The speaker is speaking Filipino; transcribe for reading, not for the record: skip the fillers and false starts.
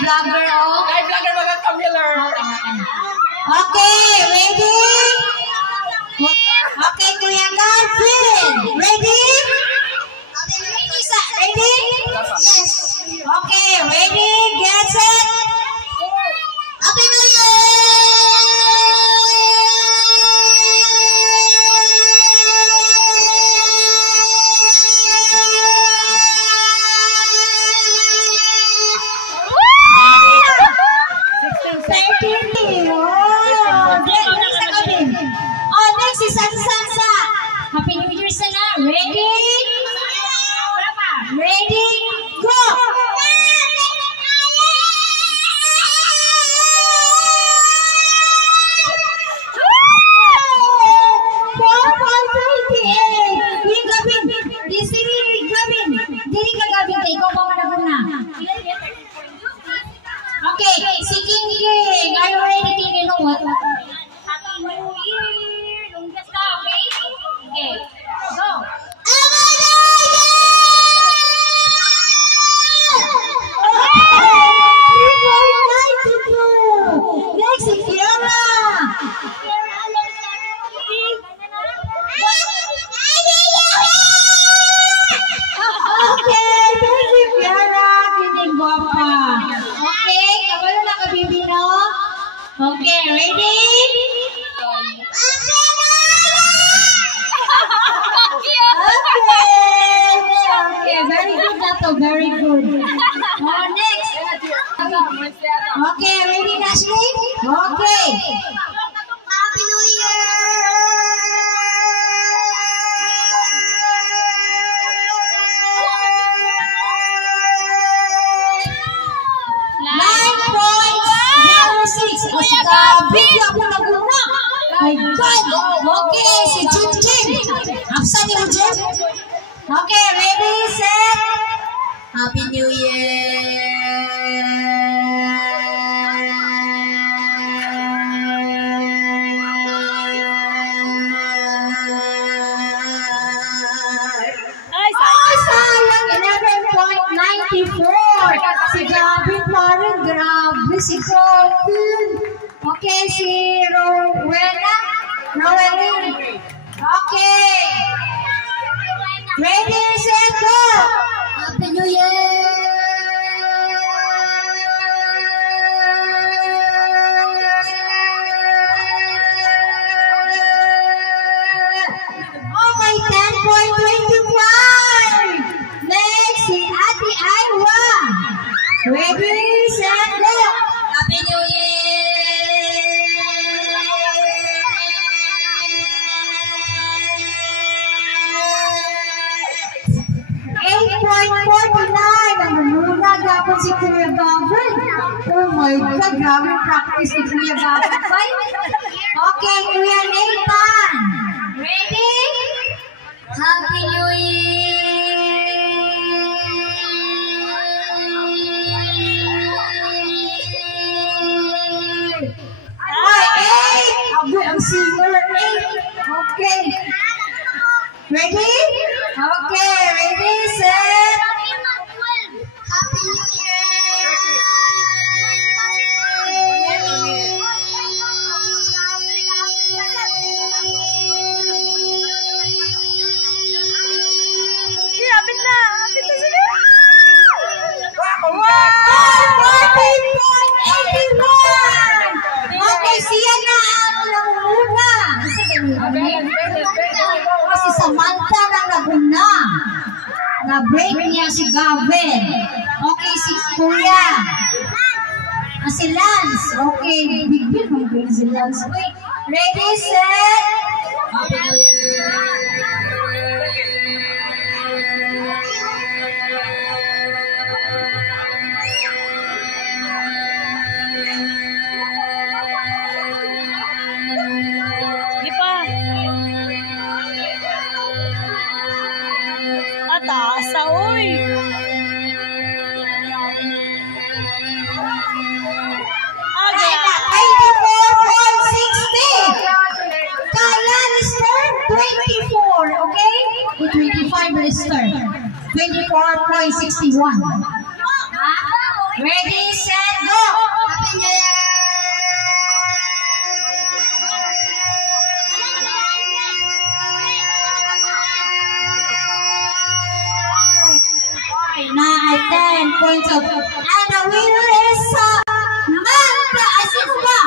vlogger, oh. Live vlogger mga Camiller. Okay, ready? Okay, Kuya Garfield. Ready? Ready? Yes. Okay, ready? Get set. Happy New next is Sansa. Happy New Year sana. Ready? Ready? Go! Okay, si King King, are you ready to know what? Happy New Year! Longgas ka, okay? Okay, go! Next is Fiona! Okay, thank you, Fiona. Kining guapa. Okay, kabalo na ka, baby, no? Okay, ready? Okay, very good na to, very good. Oh, next. Okay, ready, Ashley? Okay. Happy New Year! 9.06. Bigla po na muna. My God. Okay, si Jin. Absan niyo, Jin? Okay, ready, set. Happy New Year! Si Gavin parang grabe si Gavin. Okay, si Rowena. Okay. Ready, set, go. Happy New Year. Oh my, 10.25. Next, si Ate Aywa. Ready, set, go! Happy New Year! 8.49. Nangumuna gapon si Kuya Gavin. Oh my God, grabe practice ni Kuya Gavin. Okay, Kuya Nathan. Ready? Happy New Year! Ang singer 8. Okay. Ready? Okay, ready, set. Happy New Year! Hapit na sila. Wow! 14.81! Okay, siya na ang nanguna. Kasi Samantha na naguna. Na-break niya si Gavin. Okay, si Kuya. Si Lance. Okay, big si Lance. Wait, ready, set. Happy New Year! Atasa, oy! Agad! 94.60! Kaya Lister, 24, okay? 25 Lister. 24.61. Ready, set, go! Happy New Year! Na ay 10 points of, and the winner is Samantha Asimba.